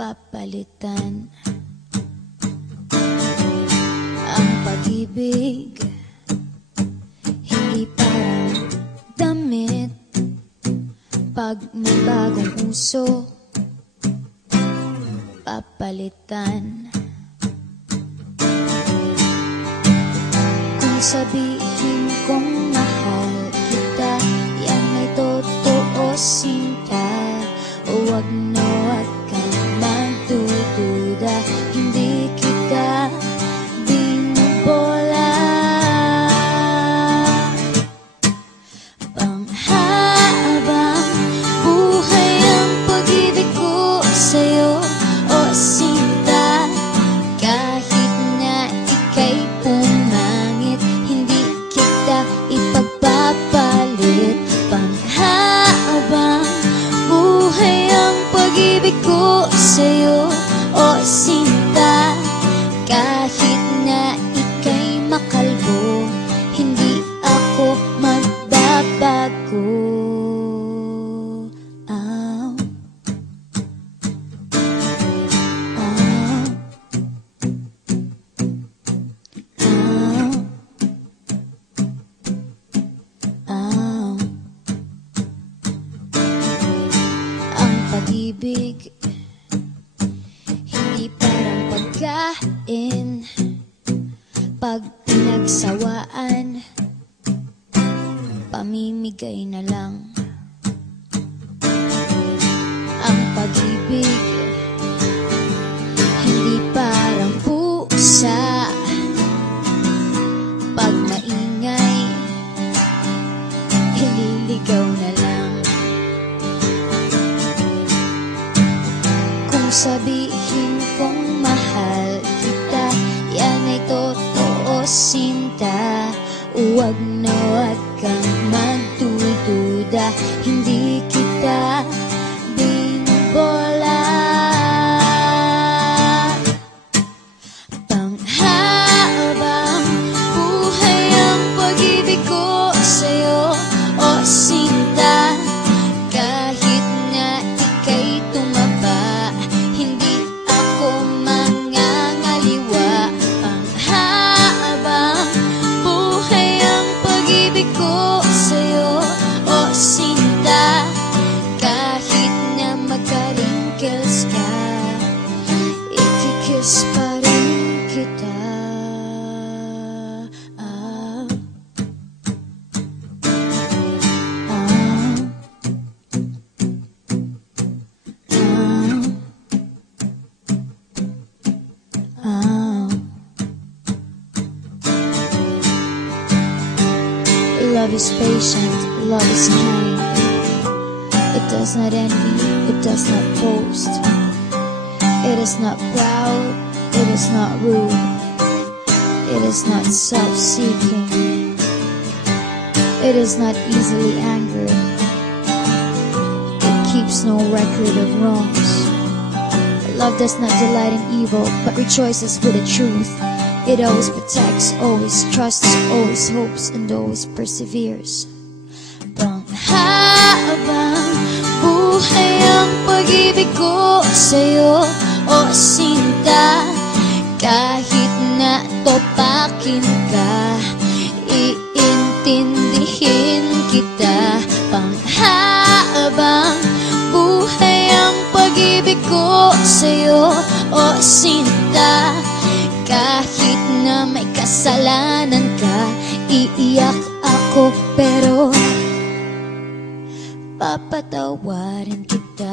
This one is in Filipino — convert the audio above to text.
papalitan ang pag-ibig. Hindi parang damit pag may bagong uso, papalitan. Kung sabihin kong mahal kita, yan ay totoo, sinta. Huwag na huwag kang magdududa, hindi kita binubola. Panghabang buhay ang pag-ibig ko sa'yo, o sinta. Kahit na ika'y pumangit, hindi kita ipagpapalit. Panghabang buhay ang pag-ibig ko sa'yo, o sinta. Kahit na ika'y makalbo, hindi ako magbabago. Oh. Oh. Oh. Oh. Ang pag-ibig hindi parang pagkain, pag pinagsawaan, pamimigay na lang. Ang pag-ibig hindi parang pusa, pag maingay, ililigaw na lang. Kung sabihin kong mahal kita, yan ay totoo, sinta. Huwag na huwag kang magdududa, hindi kita binubola. Panghabang buhay ang pag-ibig ko sa'yo, o sinta. Kahit na ika'y tumaba, hindi ako mangangaliwa. Panghabang buhay ang pag-ibig ko sa'yo, o sinta. Kahit na magka-wrinkles ka, ikikiss pa rin kita. Ah. Ah. Ah. Love is patient, love is kind. It does not envy, it does not boast. It is not proud, it is not rude. It is not self-seeking. It is not easily angered. It keeps no record of wrongs. Love does not delight in evil, but rejoices with the truth. It always protects, always trusts, always hopes, and always perseveres. Panghabang buhay ang pag-ibig ko sa'yo, o sinta. Kahit na topakin ka, iintindihin kita. Panghabang buhay ang pag-ibig ko sa'yo, o sinta. Kahit na may kasalanan ka, iiyak ako pero papatawarin kita.